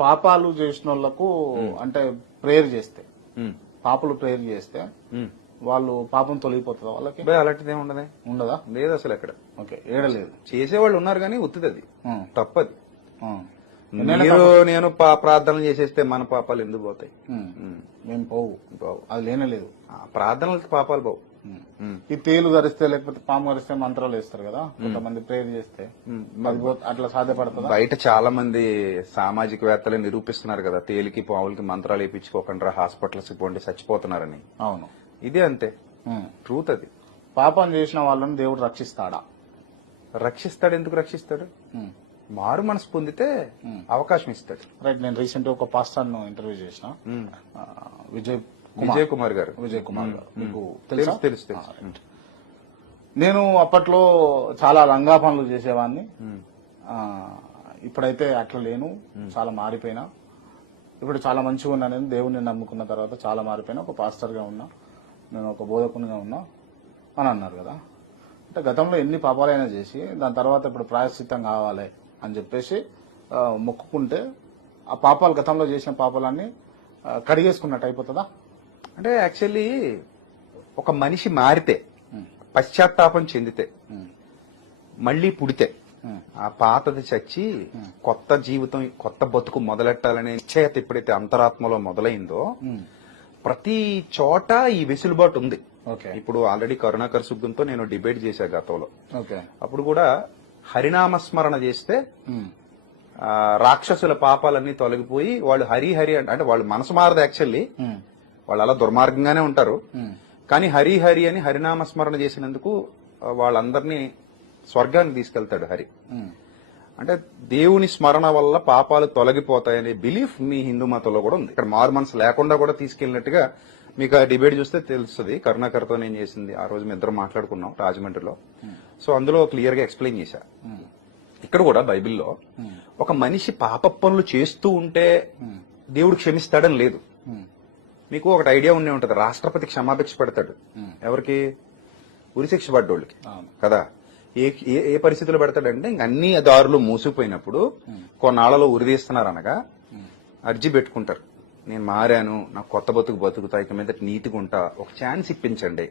పాపాలు చేసిన వాళ్ళకు అంటే ప్రేయర్ చేస్తే పాపలు ప్రేయర్ చేస్తే. వాళ్ళు పాపం తొలగిపోతుందా వాళ్ళకి? అలాంటిది ఏమి ఉండదు? ఉండదా లేదు అసలు ఎక్కడ. ఓకే ఏడలేదు. చేసేవాళ్ళు ఉన్నారు కానీ ఉత్తిది అది. తప్పది. మీరు నేను ప్రార్థనలు చేసేస్తే మన పాపాలు ఎందుకు పోతాయి? మేము. పోవు. బావు అది లేనే లేదు. ఆ, ప్రార్థనలకి పాపాలు. ఉమ్, ఈ తేలు గరిస్తే లేకపోతే పాము గరిస్తే మంత్రాలు వేస్తారు కదా? కొంతమంది ప్రేయర్ చేస్తే. అట్లా సాధ్యపడుతుందా? బయట చాలా మంది సామాజికవేత్తలు నిరూపిస్తున్నారు కదా తేలికి పావులకి మంత్రాలు వేయించుకోకుండా హాస్పిటల్స్ పోండి చచ్చిపోతున్నారని. అవును. ఇదే అంతే. ట్రూత్ అది. పాపం చేసిన వాళ్ళని దేవుడు రక్షిస్తాడా? రక్షిస్తాడు ఎందుకు రక్షిస్తాడు. మారు మనసు పొందితే అవకాశం ఇస్తాడు. రైట్ నేను రీసెంట్ ఒక పాస్టర్ ఇంటర్వ్యూ చేసిన. విజయ్ విజయ్ కుమార్ గారు. విజయ్ కుమార్ గారు. మీకు తెలుసు. నేను అప్పట్లో చాలా లంగా పనులు చేసేవాడిని ఇప్పుడైతే అట్లా లేను. చాలా మారిపోయినా. ఇప్పుడు చాలా మంచిగా ఉన్నా నేను. దేవుడిని నమ్ముకున్న తర్వాత చాలా మారిపోయినా. ఒక పాస్టర్గా ఉన్నా. నేను ఒక బోధకునిగా ఉన్నా అని అన్నారు కదా. అంటే గతంలో ఎన్ని పాపాలైనా చేసి దాని తర్వాత ఇప్పుడు ప్రాయశ్చిత్తం కావాలి అని చెప్పేసి మొక్కుకుంటే ఆ పాపాలు గతంలో చేసిన పాపాలన్నీ కడిగేసుకున్నట్టు అయిపోతుందా? అంటే యాక్చువల్లీ ఒక మనిషి మారితే పశ్చాత్తాపం చెందితే మళ్ళీ పుడితే ఆ పాతది చచ్చి కొత్త జీవితం కొత్త బతుకు మొదలెట్టాలనే నిశ్చయత ఎప్పుడైతే అంతరాత్మలో మొదలైందో. ప్రతి చోట ఈ వెసులుబాటు ఉంది. ఓకే. ఇప్పుడు ఆల్రెడీ కరుణాకర్ సుగ్గుంతో నేను డిబేట్ చేశా గతంలో. ఓకే. అప్పుడు కూడా హరినామస్మరణ చేస్తే రాక్షసుల పాపాలన్నీ తొలగిపోయి వాళ్ళు హరి హరి అంటే వాళ్ళు మనసు మారదు యాక్చువల్లీ వాళ్ళు అలా దుర్మార్గంగానే ఉంటారు. కానీ హరి హరి అని హరినామస్మరణ చేసినందుకు ఆ, వాళ్ళందరినీ స్వర్గానికి తీసుకెళ్తాడు హరి. అంటే దేవుని స్మరణ వల్ల పాపాలు తొలగిపోతాయనే బిలీఫ్ మీ హిందూ మతంలో కూడా ఉంది. ఇక్కడ మారు మనసు లేకుండా కూడా తీసుకెళ్ళినట్టుగా మీకు ఆ డిబేట్ చూస్తే తెలుస్తుంది. కరుణాకర్తో నేను చేసింది ఆ రోజు మీ ఇద్దరం మాట్లాడుకున్నాం రాజమండ్రిలో. సో అందులో క్లియర్గా ఎక్స్ప్లెయిన్ చేశా. ఇక్కడ కూడా బైబిల్లో ఒక మనిషి పాప పనులు చేస్తూ ఉంటే దేవుడు క్షమిస్తాడని లేదు. మీకు ఒకటి ఐడియా ఉండే ఉంటది. రాష్ట్రపతి క్షమాభిక్ష పెడతాడు. ఎవరికి? ఉరిశిక్ష పడ్డోళ్ళకి. కదా? ఏ ఏ- పరిస్థితుల్లో పెడతాడంటే ఇంక అన్ని దారులు మూసుకుపోయినప్పుడు కొన్నాళ్ళలో ఉరిదీస్తున్నారు అనగా అర్జీ పెట్టుకుంటారు. నేను మారాను నాకు కొత్త బతుకు బతుకుతా ఇక మీద నీతిగా ఉంటా ఒక ఛాన్స్ ఇప్పించండి.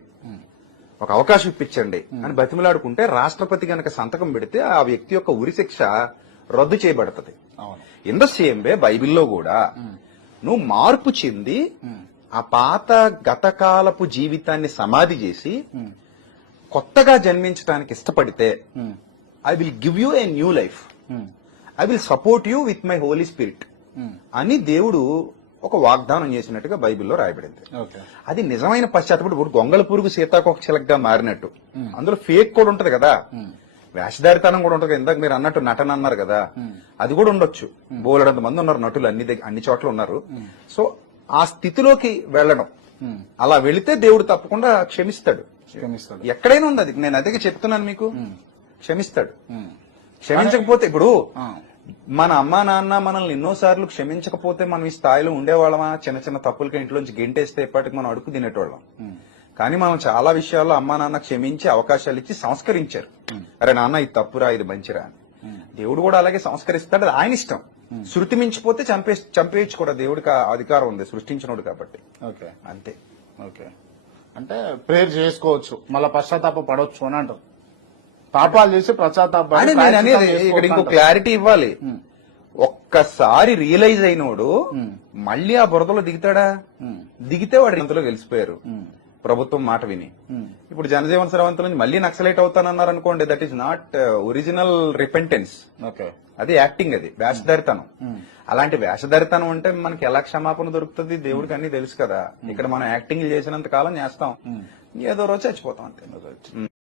ఒక అవకాశం ఇప్పించండి. అని బతిమలాడుకుంటే రాష్ట్రపతి గనక సంతకం పెడితే ఆ వ్యక్తి యొక్క ఉరిశిక్ష రద్దు చేయబడుతుంది. ఇన్ ద సేమ్ వే బైబిల్లో కూడా నువ్వు మార్పు చెంది ఆ పాత గతకాలపు జీవితాన్ని సమాధి చేసి. కొత్తగా జన్మించడానికి ఇష్టపడితే. I will give you a new life. I will support you with my holy spirit. అని దేవుడు ఒక వాగ్దానం చేసినట్టుగా బైబిల్లో రాయబడింది. ఓకే. అది నిజమైన పశ్చాత్తపడి ఇప్పుడు గొంగళ పురుగు సీతాకోక చిలకగా మారినట్టు. అందులో ఫేక్ కూడా ఉంటది కదా. వేషధారితనం కూడా ఉంటది ఇందాక మీరు అన్నట్టు నటన అన్నారు కదా. అది కూడా ఉండొచ్చు. బోలెడంత మంది ఉన్నారు నటులు అన్ని అన్ని చోట్ల ఉన్నారు. సో ఆ స్థితిలోకి వెళ్ళడం. అలా వెళితే దేవుడు తప్పకుండా క్షమిస్తాడు. క్షమిస్తాడు. ఎక్కడైనా ఉంది అది. నేను అదే చెప్తున్నాను మీకు. క్షమిస్తాడు. క్షమించకపోతే ఇప్పుడు. మన అమ్మా నాన్న మనల్ని ఎన్నోసార్లు క్షమించకపోతే మనం ఈ స్థాయిలో ఉండేవాళ్ళమా? చిన్న చిన్న తప్పులకి ఇంట్లోంచి గెంటేస్తే ఎప్పటికి మనం అడుగు తినేటోళ్ళం. కానీ మనం చాలా విషయాల్లో అమ్మా నాన్న క్షమించి అవకాశాలు ఇచ్చి సంస్కరించారు అరే నాన్న ఇది తప్పురా ఇది మంచిరా దేవుడు కూడా అలాగే సంస్కరిస్తాడు అది ఆయన ఇష్టం. శృతి మించిపోతే చంపే చంపేయచ్చు కూడా దేవుడికి అధికారం ఉంది సృష్టించినోడు కాబట్టి. ఓకే. అంతే. ఓకే. అంటే ప్రేయర్ చేసుకోవచ్చు మళ్ళా పశ్చాత్తాప పడవచ్చు అని అంటారు. పాపాలు చేసి పశ్చాత్తాప ఇక్కడ ఇంకో క్లారిటీ ఇవ్వాలి. ఒక్కసారి రియలైజ్ అయినోడు మళ్ళీ ఆ బురదలో దిగుతాడా? దిగితే వాడు ఇంతలో గెలిచిపోయారు. ప్రభుత్వం మాట విని. ఇప్పుడు జనజీవన స్రవంతుల నుంచి మళ్ళీ నక్సలైట్ అవుతానన్నారు అనుకోండి that is not original repentance okay అది యాక్టింగ్ అది వేషధారితనం. అలాంటి వేషధారితనం అంటే మనకి ఎలా క్షమాపణ దొరుకుతుంది దేవుడికి అన్ని తెలుసు కదా. ఇక్కడ మనం యాక్టింగ్ చేసినంత కాలం చేస్తాం. ఏదో రోజు చచ్చిపోతాం అంతే.